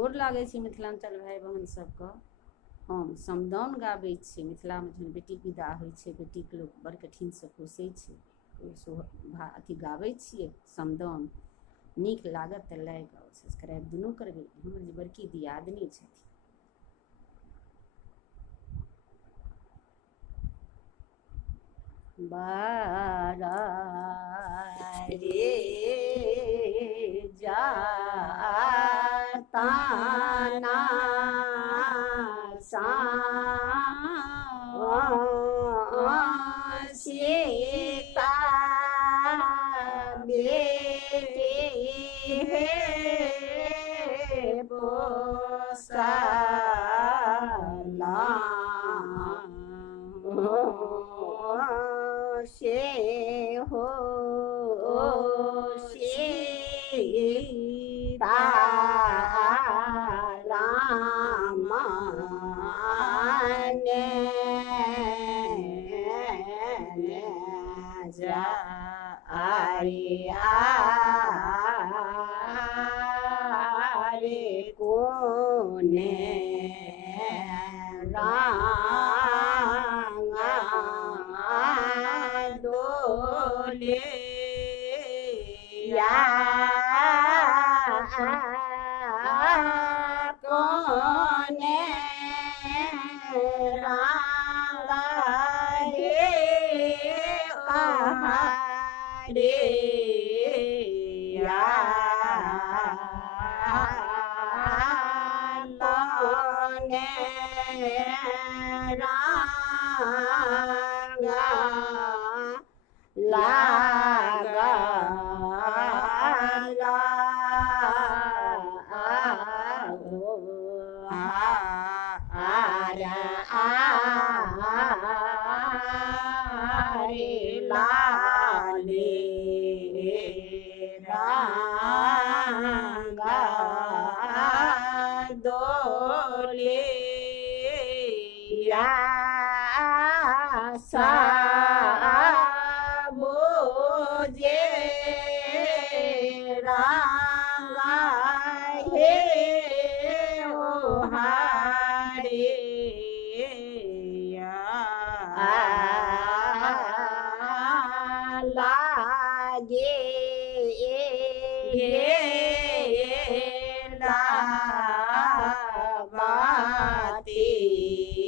गोर लागै छी मिथिलांचल भाई बहन सबके। हम समदाउन गाबै छी। मिथिलामे जहन बेटीके विदा होइ छै, बेटीके लोक बड़ कठिनसँ पोसै छै, अथी गाबै छियै समदाउन। नीक लागत तऽ लाइक आओर सब्सक्राइब दुनू करबै। हमर जे बड़की दियादनी छथिन, बारा रे जाताना सीता बेटी हे पोसला से हो सीता राम ने रे कोने दोले या कोने रांगा हे रे या कोने रांगा लागा लाले रांगा दोले या बोजे रांगा हे ओ हारे लागे